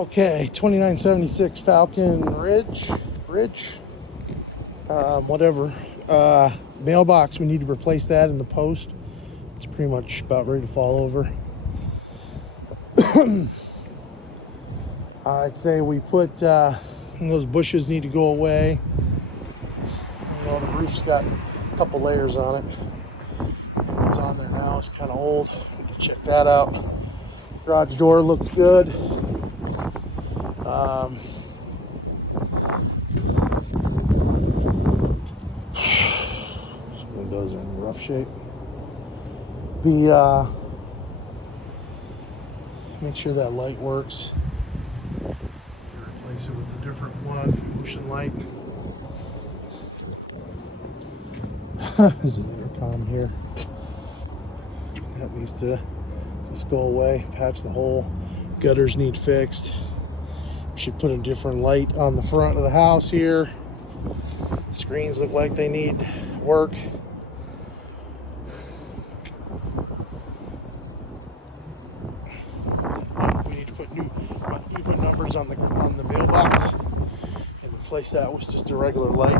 Okay, 2976 Falcon Bridge, whatever. Mailbox, we need to replace that in the post. It's pretty much about ready to fall over. I'd say we put, those bushes need to go away. Well, the roof's got a couple layers on it. What's on there now is kind of old. Need to check that out. Garage door looks good. Windows are in rough shape. Make sure that light works. Replace it with a different one, motion light. There's an intercom here. That needs to just go away. Patch the hole. Gutters need fixed. Should put a different light on the front of the house here. Screens look like they need work. We need to put new numbers on the mailbox and replace that with just a regular light.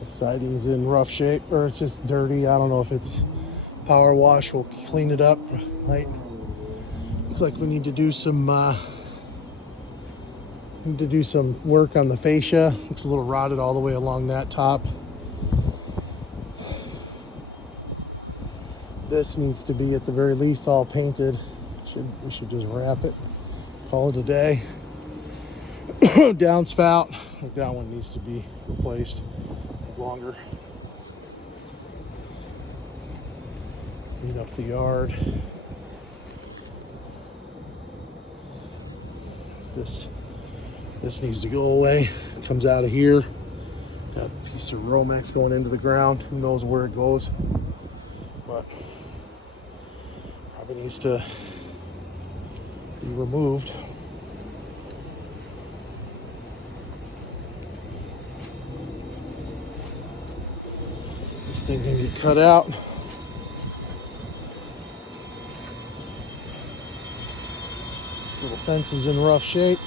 The siding's in rough shape, or it's just dirty. I don't know if it's power wash will clean it up. Right? Looks like we need to do some work on the fascia. Looks a little rotted all the way along that top. This needs to be at the very least all painted. We should just wrap it, call it a day. Downspout, like that one needs to be replaced. Longer. Clean up the yard. This needs to go away. It comes out of here. Got a piece of Romex going into the ground. Who knows where it goes? But probably needs to be removed. This thing can get cut out. This little fence is in rough shape.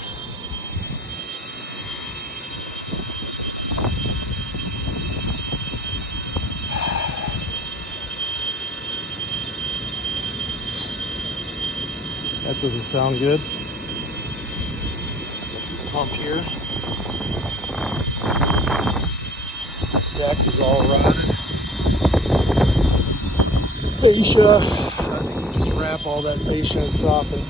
That doesn't sound good. Pump here. Deck is all rotted. Fascia. I think we just wrap all that fascia and soften.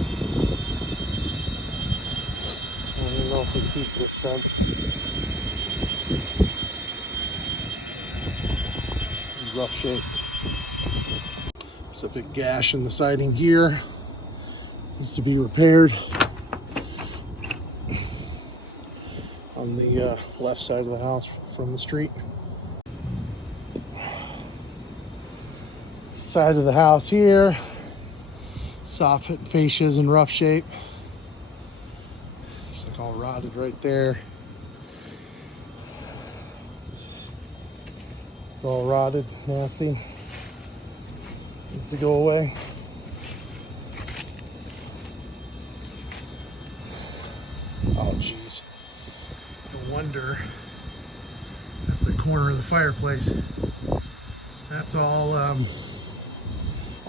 I don't even know if we keep this fence. In rough shape. There's a big gash in the siding here. Needs to be repaired. On the left side of the house from the street. Side of the house here, soffit fascia is in rough shape. It's like all rotted right there. It's all rotted, nasty. Needs to go away. Oh geez, no wonder that's the corner of the fireplace. That's all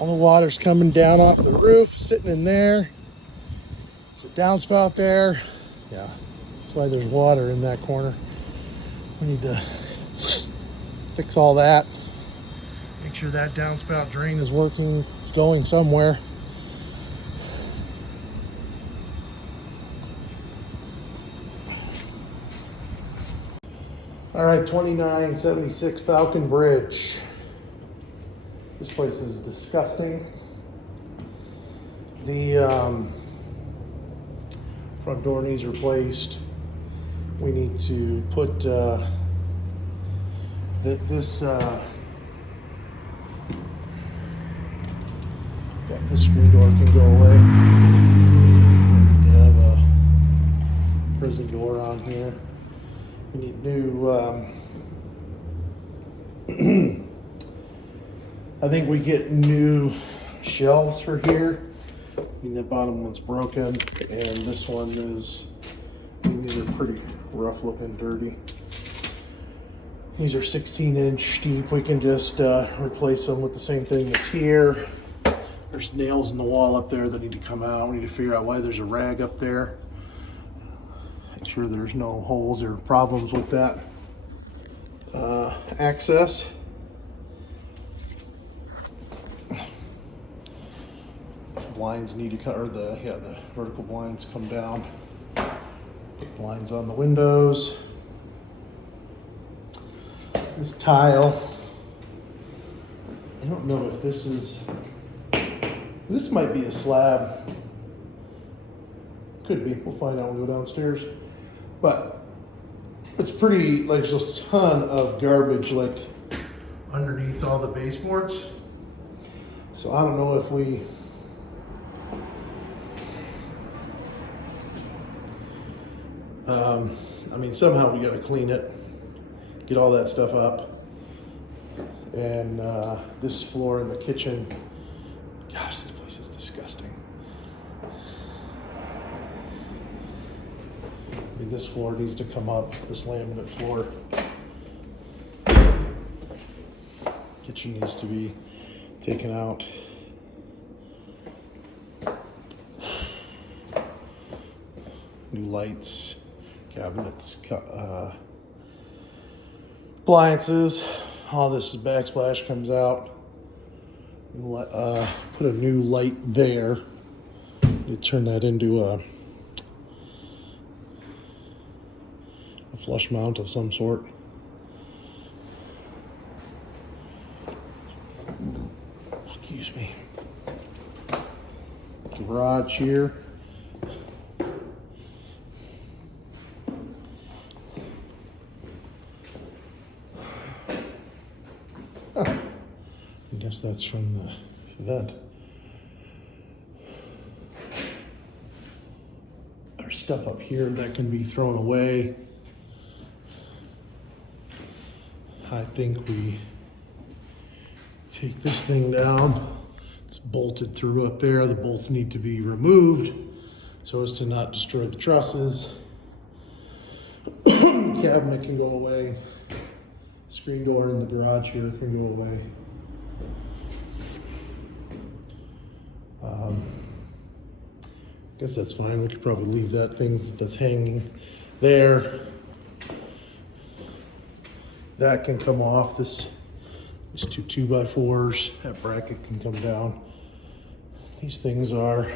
the water's coming down off the roof, sitting in there. There's a downspout there. Yeah, that's why there's water in that corner. We need to fix all that. Make sure that downspout drain is working, it's going somewhere. All right, 2976 Falcon Bridge. This place is disgusting. The front door needs replaced. We need to put this screen door can go away. new, I think we get new shelves for here. I mean, the bottom one's broken, and this one is, I mean, these are pretty rough looking, dirty. These are 16-inch deep. We can just replace them with the same thing that's here. There's nails in the wall up there that need to come out. We need to figure out why there's a rag up there. Make sure there's no holes or problems with that access. Blinds need to cut, or the vertical blinds come down. Put blinds on the windows. This tile, I don't know if this might be a slab. Could be, we'll find out when we go downstairs. But it's pretty, like, just a ton of garbage, like, underneath all the baseboards. So I don't know if we, I mean, somehow we gotta clean it, get all that stuff up. And this floor in the kitchen, gosh, this place is disgusting. I mean, this floor needs to come up, this laminate floor. Kitchen needs to be taken out. New lights, cabinets, appliances. All this backsplash comes out. Put a new light there. You turn that into a flush mount of some sort. Excuse me. Garage here. I guess that's from the vent. There's stuff up here that can be thrown away. I think we take this thing down. It's bolted through up there. The bolts need to be removed so as to not destroy the trusses. Cabinet can go away. Screen door in the garage here can go away. Guess that's fine. We could probably leave that thing that's hanging there. That can come off. These two 2x4s, that bracket can come down. These things are,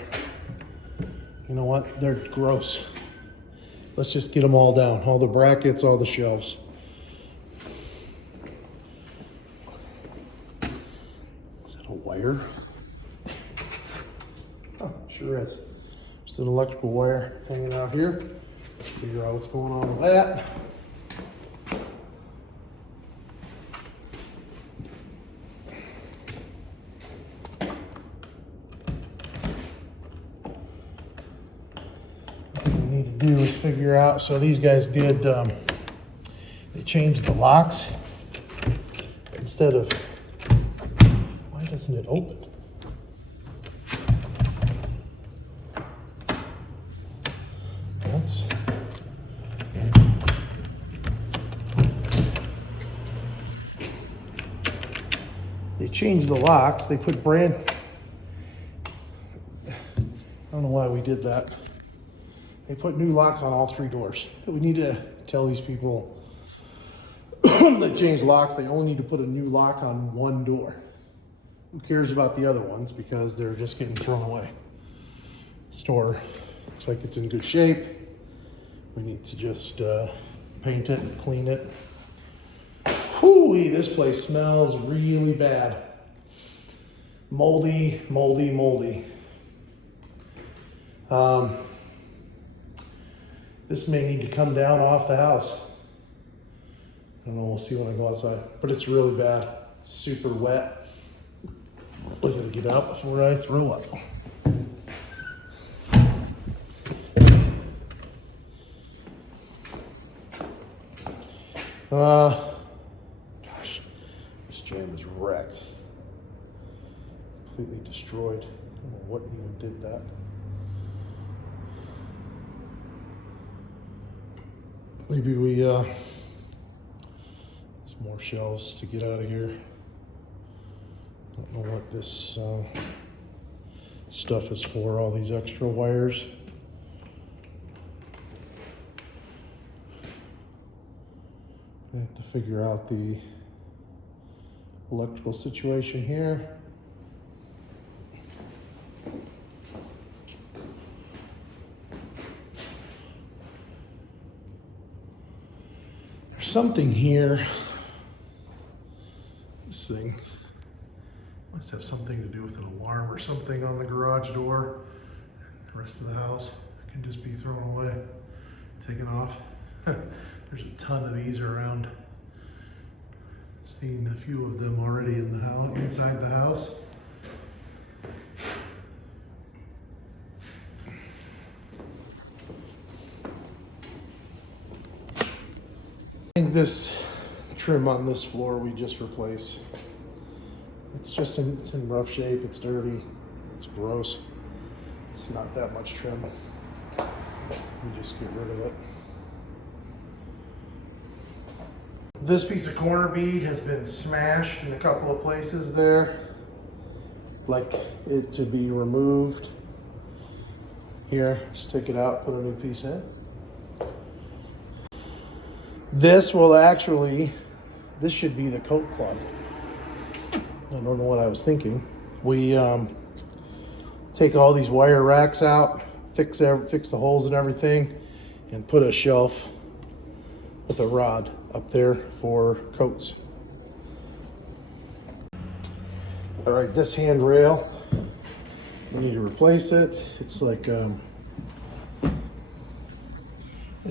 you know what? They're gross. Let's just get them all down. All the brackets, all the shelves. Is that a wire? Oh, sure is. Just an electrical wire hanging out here. Figure out what's going on with that. Do is figure out, so these guys did, they changed the locks. Instead of, why doesn't it open? That's, they changed the locks, they put brand, I don't know why we did that. They put new locks on all 3 doors. We need to tell these people that change locks, they only need to put a new lock on 1 door. Who cares about the other ones because they're just getting thrown away. The store looks like it's in good shape. We need to just paint it and clean it. Whoo-wee, this place smells really bad. Moldy, moldy, moldy. This may need to come down off the house. I don't know, we'll see when I go outside. But it's really bad. It's super wet. I gotta get out before I throw up. Gosh, this jam is wrecked. Completely destroyed. I don't know what even did that. Maybe we, some more shelves to get out of here. I don't know what this stuff is for, all these extra wires. I have to figure out the electrical situation here. There's something here. This thing must have something to do with an alarm or something on the garage door. The rest of the house can just be thrown away, taken off. There's a ton of these around. Seen a few of them already in the house, inside the house. I think this trim on this floor we just replace. It's in rough shape, it's dirty, it's gross. It's not that much trim. We just get rid of it. This piece of corner bead has been smashed in a couple of places there. Like it to be removed. Here, just take it out, put a new piece in. This should be the coat closet. I don't know what I was thinking. We take all these wire racks out, fix the holes and everything, and put a shelf with a rod up there for coats. All right, this handrail, we need to replace it. It's like an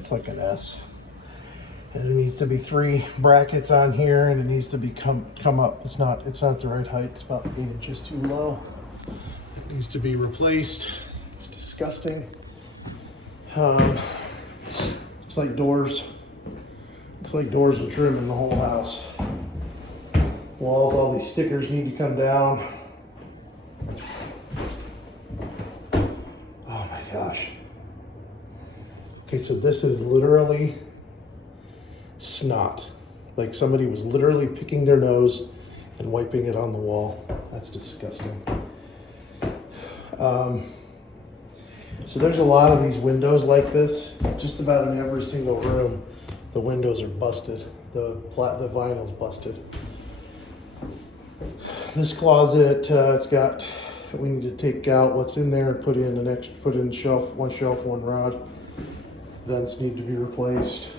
S. And there needs to be 3 brackets on here, and it needs to be come up. It's not the right height. It's about 8 inches too low. It needs to be replaced. It's disgusting. Looks like doors. Looks like doors and trim in the whole house. Walls, all these stickers need to come down. Oh my gosh. Okay, so this is literally snot. Like somebody was literally picking their nose and wiping it on the wall. That's disgusting. So there's a lot of these windows like this. Just about in every single room, the windows are busted. The vinyl's busted. This closet, we need to take out what's in there and put in one shelf, one rod. Vents need to be replaced.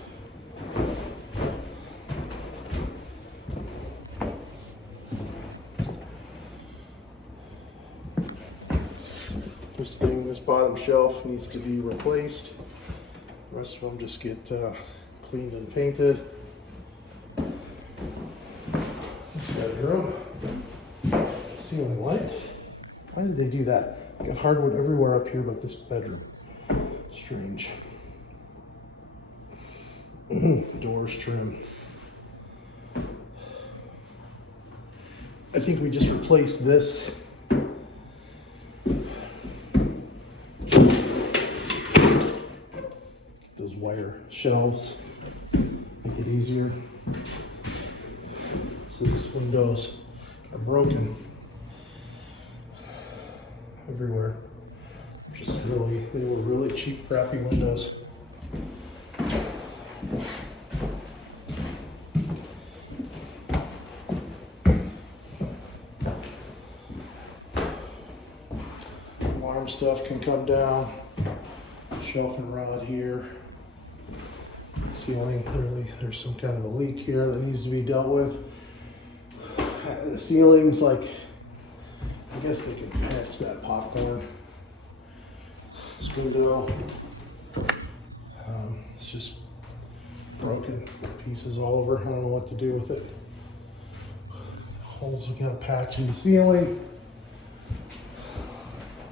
This bottom shelf needs to be replaced. The rest of them just get cleaned and painted. This bedroom, ceiling light. Why did they do that? Got hardwood everywhere up here but this bedroom. Strange. Doors trim. I think we just replaced this. Those wire shelves, make it easier. These windows are broken everywhere. They were really cheap, crappy windows. Alarm stuff can come down. Shelf and rod here. Ceiling, clearly there's some kind of a leak here that needs to be dealt with. The ceiling's like, I guess they can patch that popcorn. This window, it's just broken pieces all over. I don't know what to do with it. Holes we gotta patch in the ceiling.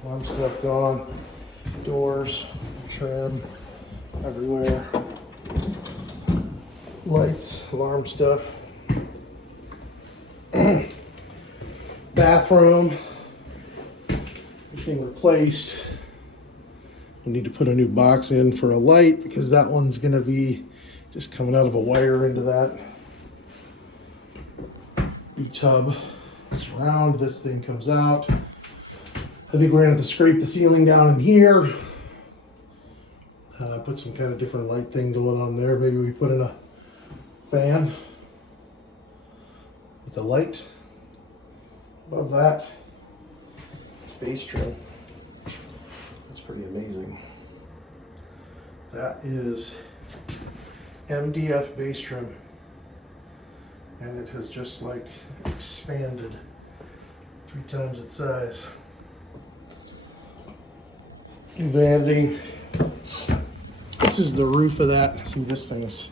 Alarm stuff gone. Doors, trim everywhere. lights, alarm stuff. Bathroom, everything replaced. We need to put a new box in for a light because that one's gonna be just coming out of a wire into that. New tub, surround, this thing comes out. I think we're gonna have to scrape the ceiling down in here. Put some kind of different light thing going on there. Maybe we put in a fan with a light above that. Space trim. That's pretty amazing. That is MDF base trim. And it has just like expanded 3 times its size. New vanity. This is the roof of that. See, this thing's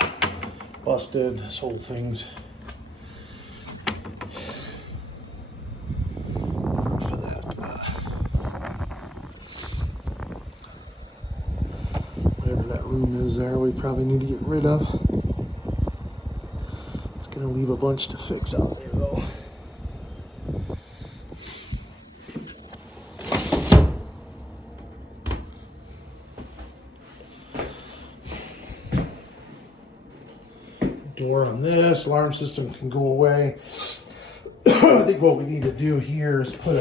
busted. This whole thing's the roof of that. Whatever that room is there, we probably need to get rid of. It's gonna leave a bunch to fix out there though. Door on this, alarm system can go away. I think what we need to do here is put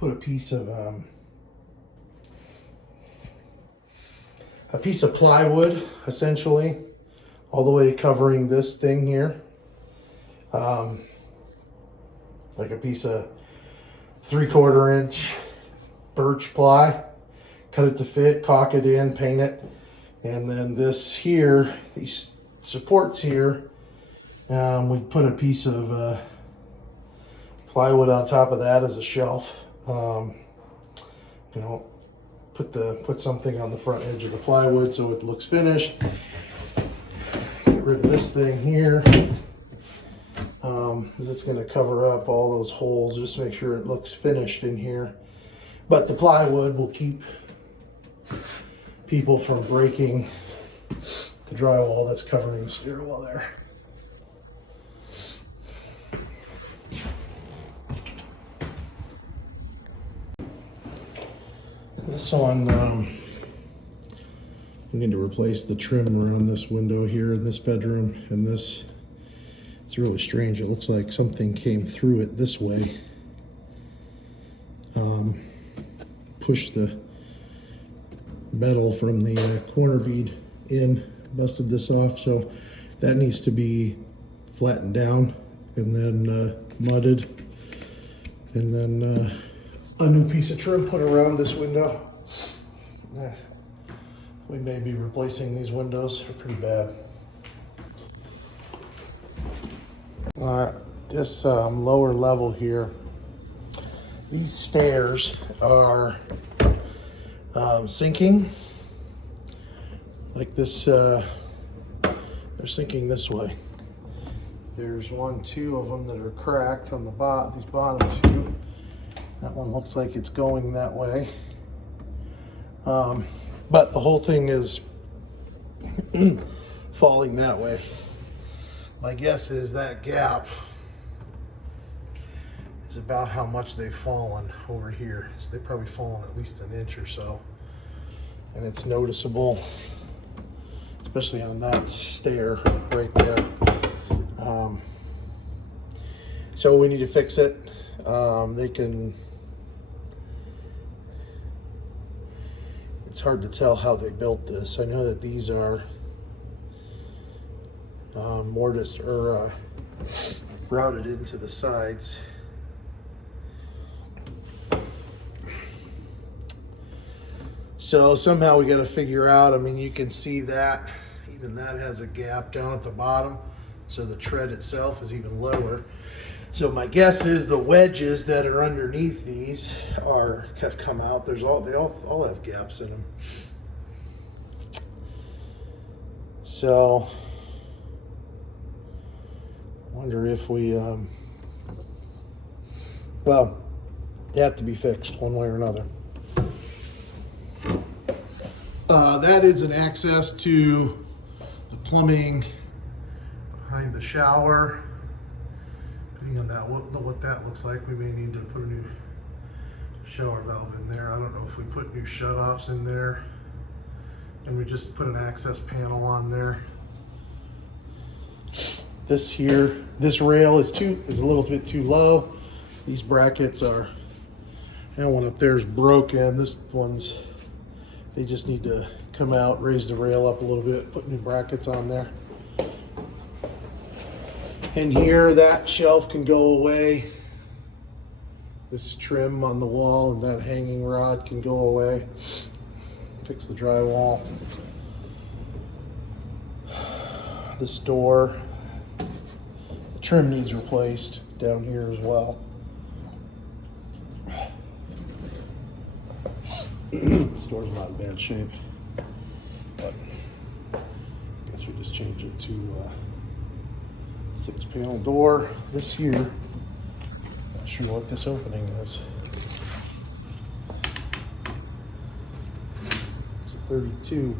a piece of plywood, essentially, all the way covering this thing here. Like a piece of 3/4 inch birch ply, cut it to fit, caulk it in, paint it. And then this here, these supports here, we put a piece of plywood on top of that as a shelf. You know, put something on the front edge of the plywood so it looks finished. Get rid of this thing here. It's going to cover up all those holes. Just make sure it looks finished in here. But the plywood will keep people from breaking the drywall that's covering the stairwell there. This one, we need to replace the trim around this window here in this bedroom, and this, it's really strange. It looks like something came through it this way. Pushed the metal from the corner bead in, busted this off, so that needs to be flattened down and then mudded, and then a new piece of trim put around this window. We may be replacing these windows. They're pretty bad. All right, this lower level here, these stairs are sinking like this. They're sinking this way. There's 1, 2 of them that are cracked on the bottom. These bottom 2. That one looks like it's going that way. But the whole thing is falling that way. My guess is that gap is about how much they've fallen over here. So they've probably fallen at least an inch or so. And it's noticeable, especially on that stair right there. So we need to fix it. It's hard to tell how they built this. I know that these are mortised or routed into the sides. So somehow we got to figure out, I mean, you can see that, even that has a gap down at the bottom. So the tread itself is even lower. So my guess is the wedges that are underneath these have come out. They all have gaps in them. So I wonder if we, well, they have to be fixed one way or another. That is an access to the plumbing behind the shower. Depending on that, what that looks like, we may need to put a new shower valve in there. I don't know if we put new shutoffs in there, and we just put an access panel on there. This here, this rail is a little bit too low. These brackets are, that one up there is broken. This one's, they just need to come out, raise the rail up a little bit, put new brackets on there. And here, that shelf can go away. This trim on the wall and that hanging rod can go away. Fix the drywall. This door, the trim needs replaced down here as well. This door's not in bad shape, but I guess we just change it to 6-panel door. This here, not sure what this opening is. It's a 32.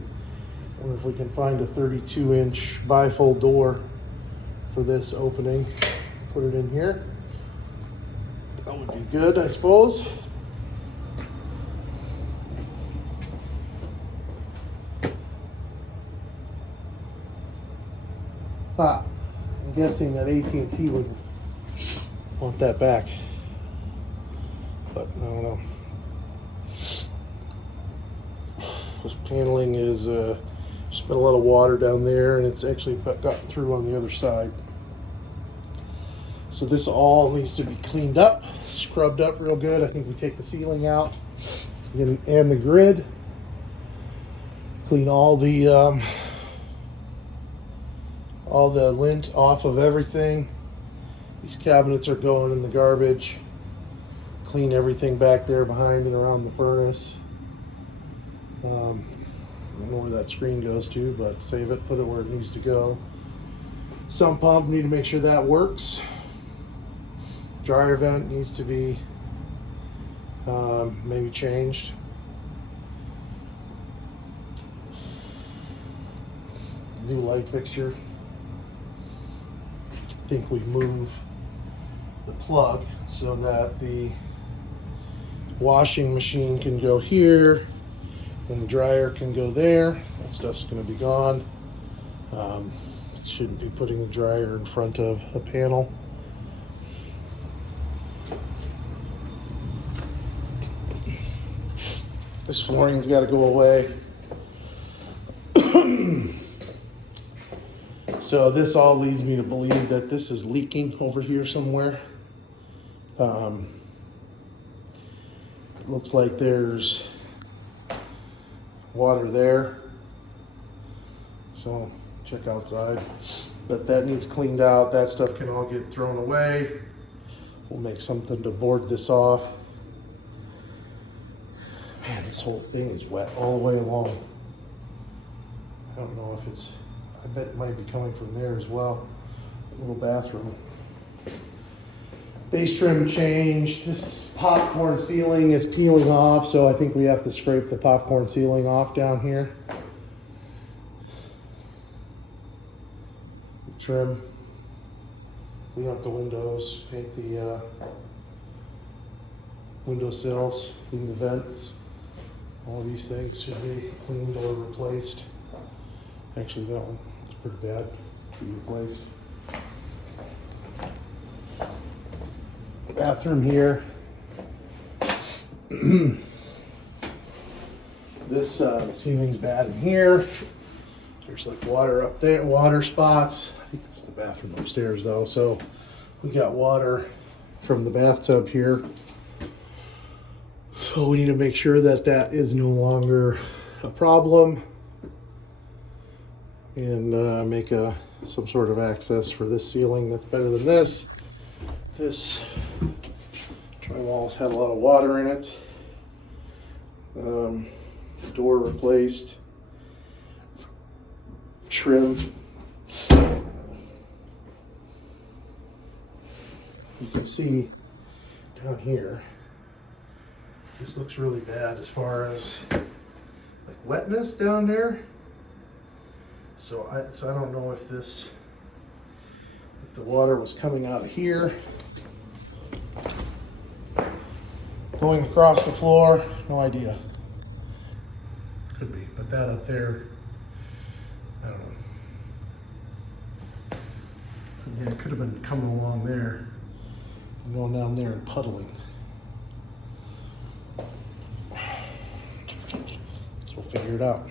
I wonder if we can find a 32-inch bifold door for this opening. Put it in here. That would be good, I suppose. I'm guessing that AT&T would want that back, but I don't know. This paneling is just been a lot of water down there, and it's actually gotten through on the other side. So this all needs to be cleaned up, scrubbed up real good. I think we take the ceiling out and the grid, clean all the lint off of everything. These cabinets are going in the garbage. Clean everything back there behind and around the furnace. I don't know where that screen goes to, but save it, put it where it needs to go. Sump pump, need to make sure that works. Dryer vent needs to be maybe changed. New light fixture. I think we move the plug so that the washing machine can go here and the dryer can go there. That stuff's going to be gone. Shouldn't be putting the dryer in front of a panel. This flooring's got to go away. So this all leads me to believe that this is leaking over here somewhere. It looks like there's water there. So check outside. But that needs cleaned out. That stuff can all get thrown away. We'll make something to board this off. Man, this whole thing is wet all the way along. I don't know if it's, I bet it might be coming from there as well. A little bathroom. Base trim changed. This popcorn ceiling is peeling off, so I think we have to scrape the popcorn ceiling off down here. Trim. Clean up the windows. Paint the window sills. Clean the vents. All these things should be cleaned or replaced. Actually, that one is pretty bad. Should be replaced. Bathroom here. This the ceiling's bad in here. There's like water up there, water spots. I think this is the bathroom upstairs though. So we got water from the bathtub here. So we need to make sure that that is no longer a problem, and make some sort of access for this ceiling that's better than this. This drywall's had a lot of water in it. Door replaced. Trim. You can see down here, this looks really bad as far as like wetness down there. So I don't know if the water was coming out of here, going across the floor, no idea. Could be, but that up there, I don't know. Yeah, it could have been coming along there and going down there and puddling. So we'll figure it out.